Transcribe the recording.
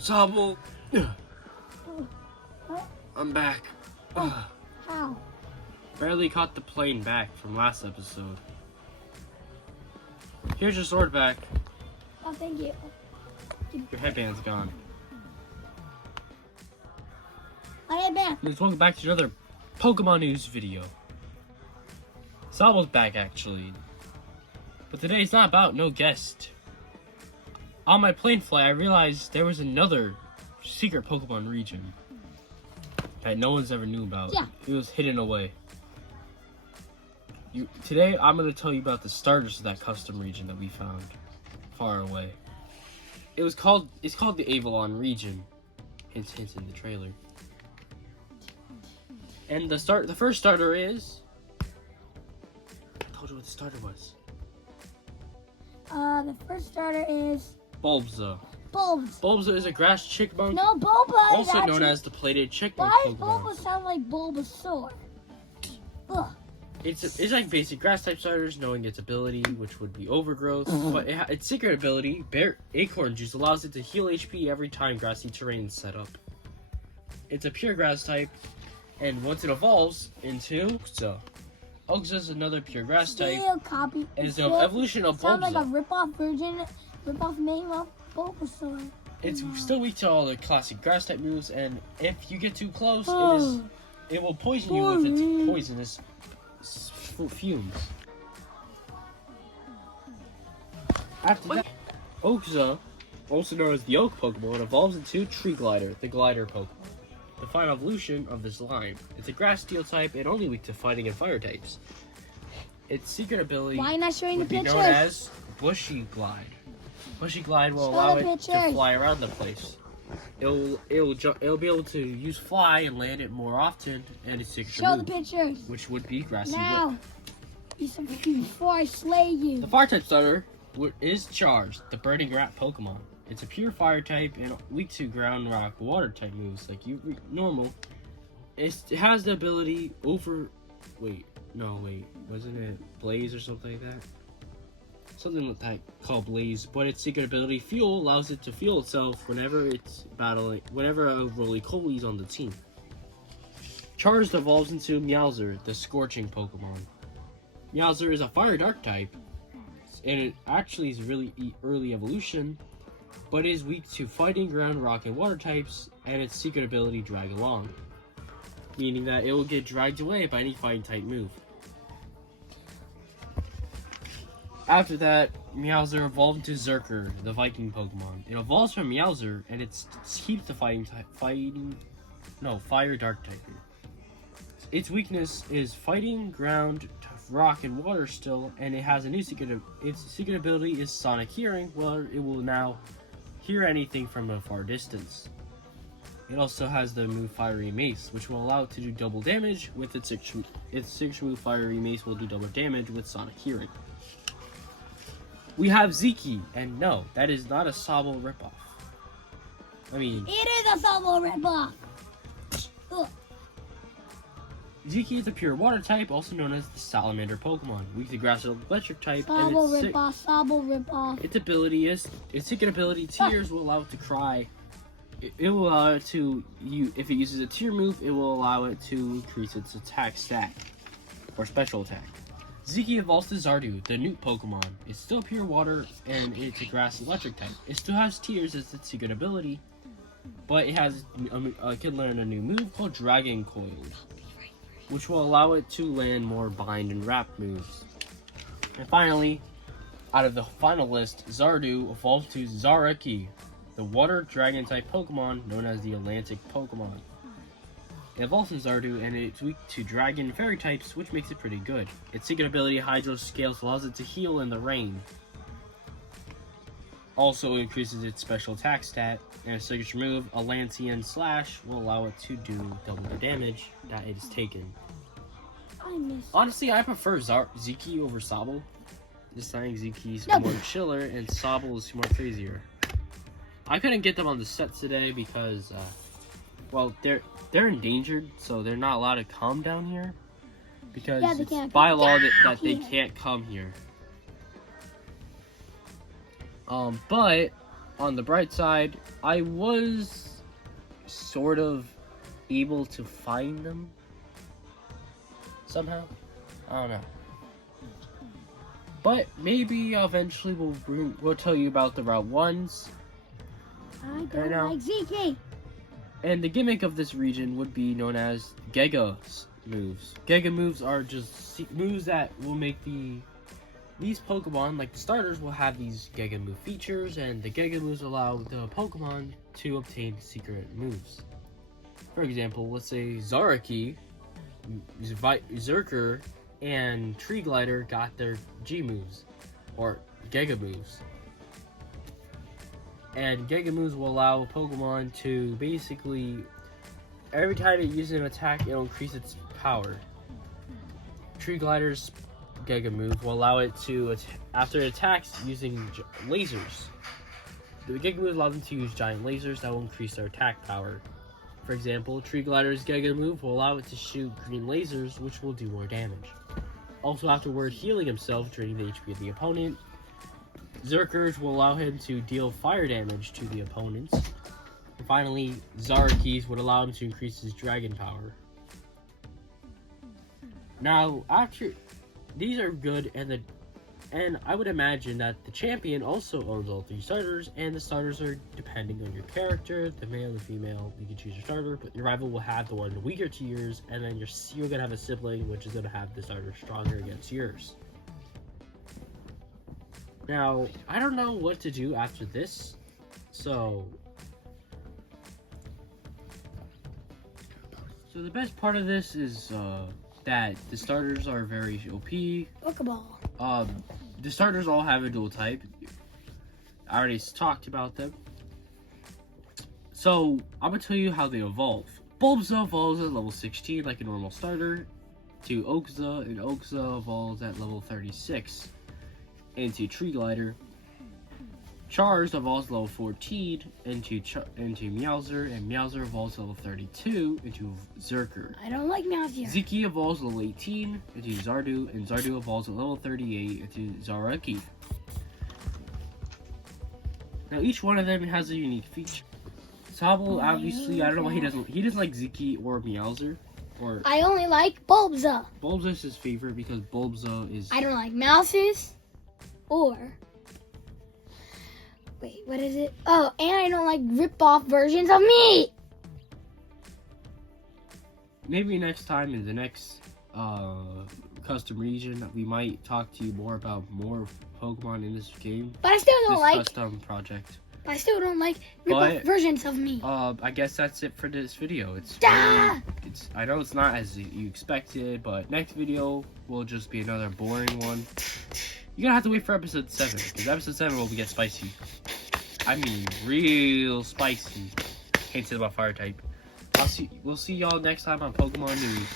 Sobble! I'm back. How? Barely caught the plane back from last episode. Here's your sword back. Oh, thank you. Your headband's gone. My headband. Let's welcome back to another Pokemon news video. Sobble's back actually. But today it's not about no guest. On my plane flight, I realized there was another secret Pokemon region that no one's ever knew about. Yeah. It was hidden away. Today, I'm going to tell you about the starters of that custom region that we found far away. It's called the Avalon region. Hints in the trailer. And the first starter is... I told you what the starter was. The first starter is Bulbza. Bulbs. Bulbza is a grass chickmunk, No, Bulba. also known as the plated chickmunk Why does Pokemon. Bulba sound like Bulbasaur? Ugh. It's like basic grass type starters, knowing its ability, which would be overgrowth, but its secret ability, acorn juice, allows it to heal HP every time grassy terrain is set up. It's a pure grass type, and once it evolves into Uxie. Uxie is another pure grass type, Still copy. and is an evolution of Sound like a Bulbza. rip-off name of Bulbasaur. It's still weak to all the classic grass type moves, and if you get too close, it will poison you with its poisonous fumes. After that, Uxie, also known as the Oak Pokemon, evolves into Tree Glider, the glider Pokemon. The final evolution of this line. It's a grass steel type and only weak to fighting and fire types. Its secret ability Why are you not showing the would be pictures? known as Bushy Glide. Bushy Glide will Show allow the it to pictures. fly around the place. It'll be able to use fly and land it more often, and its signature Show the move, pictures. which would be Grassy Now. Whip. Before I slay you. The fire type starter is Charged, the burning rat Pokemon. It's a pure fire type and weak to ground, rock, water type moves like normal. It has the ability wasn't it Blaze or something like that? Something like that called Blaze, but its secret ability Fuel allows it to fuel itself whenever a roly-poly is on the team. Charged evolves into Meowser, the Scorching Pokemon. Meowser is a fire dark type, and it actually is really early evolution, but is weak to fighting, ground, rock, and water types, and its secret ability Drag Along, meaning that it will get dragged away by any fighting type move. After that, Meowser evolved into Zerker, the Viking Pokemon. It evolves from Meowser, and it keeps the fire dark type. Its weakness is fighting, ground, rock, and water still, and it has a new its secret ability is Sonic Hearing, where it will now hear anything from a far distance. It also has the move Fiery Mace, which will allow it to do double damage with its signature move. Fiery Mace will do double damage with Sonic Hearing. We have Ziki, and no, that is not a Sobble ripoff. I mean, It is a Sobble ripoff. Ugh. Ziki is a pure water type, also known as the Salamander Pokemon. Weak to grass and electric type, Sobble and Sobble ripoff. its secret ability Tears will allow it to cry. It will allow it to if it uses a Tear move, it will allow it to increase its attack stat or special attack. Ziki evolves to Zardu, the Newt Pokemon. It's still pure water and it's a grass electric type. It still has Tears as its secret ability, but it can learn a new move called Dragon Coil, which will allow it to land more bind and wrap moves. And finally, out of the final list, Zardu evolves to Zareki, the water dragon type Pokemon known as the Atlantic Pokemon. It evolves in Zardu and it's weak to dragon and fairy types, which makes it pretty good. Its secret ability Hydro Scales allows it to heal in the rain. Also increases its special attack stat, and its signature move, Atlantean Slash, will allow it to do double the damage that it is taken. Honestly, I prefer Ziki over Sobble. Just saying Ziki's more chiller and Sobble is more crazier. I couldn't get them on the sets today because, they're endangered, so they're not allowed to come down here. Because it's by law that they can't come here. But on the bright side, I was sort of able to find them somehow. I don't know. But maybe eventually we'll tell you about the Route 1s. I don't like Zeke. And the gimmick of this region would be known as Giga moves. Giga moves are just moves that will make these Pokemon, like the starters, will have these Giga move features, and the Giga moves allow the Pokemon to obtain secret moves. For example, let's say Zaraki, Zerker, and Tree Glider got their G moves, or Giga moves. And Giga moves will allow Pokemon to basically, every time it uses an attack, it'll increase its power. Tree Glider's Giga move will allow it to, after it attacks, using lasers. The Giga moves allow them to use giant lasers that will increase their attack power. For example, Tree Glider's Giga move will allow it to shoot green lasers, which will do more damage. Also, afterward, healing himself, draining the HP of the opponent. Zerkers will allow him to deal fire damage to the opponents. And finally, Zarakis would allow him to increase his dragon power. Now, after these are good, and I would imagine that the champion also owns all 3 starters, and the starters are depending on your character, the male and female. You can choose your starter, but your rival will have the one weaker to yours, and then you're gonna have a sibling which is gonna have the starter stronger against yours. Now, I don't know what to do after this, so the best part of this is that the starters are very OP. Pokeball. The starters all have a dual type. I already talked about them. So, I'm gonna tell you how they evolve. Bulbza evolves at level 16 like a normal starter to Oakza, and Oakza evolves at level 36 into Tree Glider. Char's evolves level 14 into Meowser, and Meowser evolves level 32 into Zerker. I don't like Meowser. Ziki evolves level 18 into Zardu, and Zardu evolves at level 38 into Zaraki. Now each one of them has a unique feature. Sobble, obviously, I don't know why he doesn't like Ziki or Meowser. Or I only like Bulbza. Bulbza is his favorite because Bulbza is... I don't like Mouses or... Wait, what is it? Oh, and I don't like rip-off versions of me! Maybe next time in the next custom region, we might talk to you more about more Pokemon in this game. But I still don't like... custom project. But I still don't like rip-off versions of me. I guess that's it for this video. I know it's not as you expected, but next video will just be another boring one. You're gonna have to wait for episode 7, because episode 7 will get spicy. I mean, real spicy. Can't say about fire type. We'll see y'all next time on Pokemon News.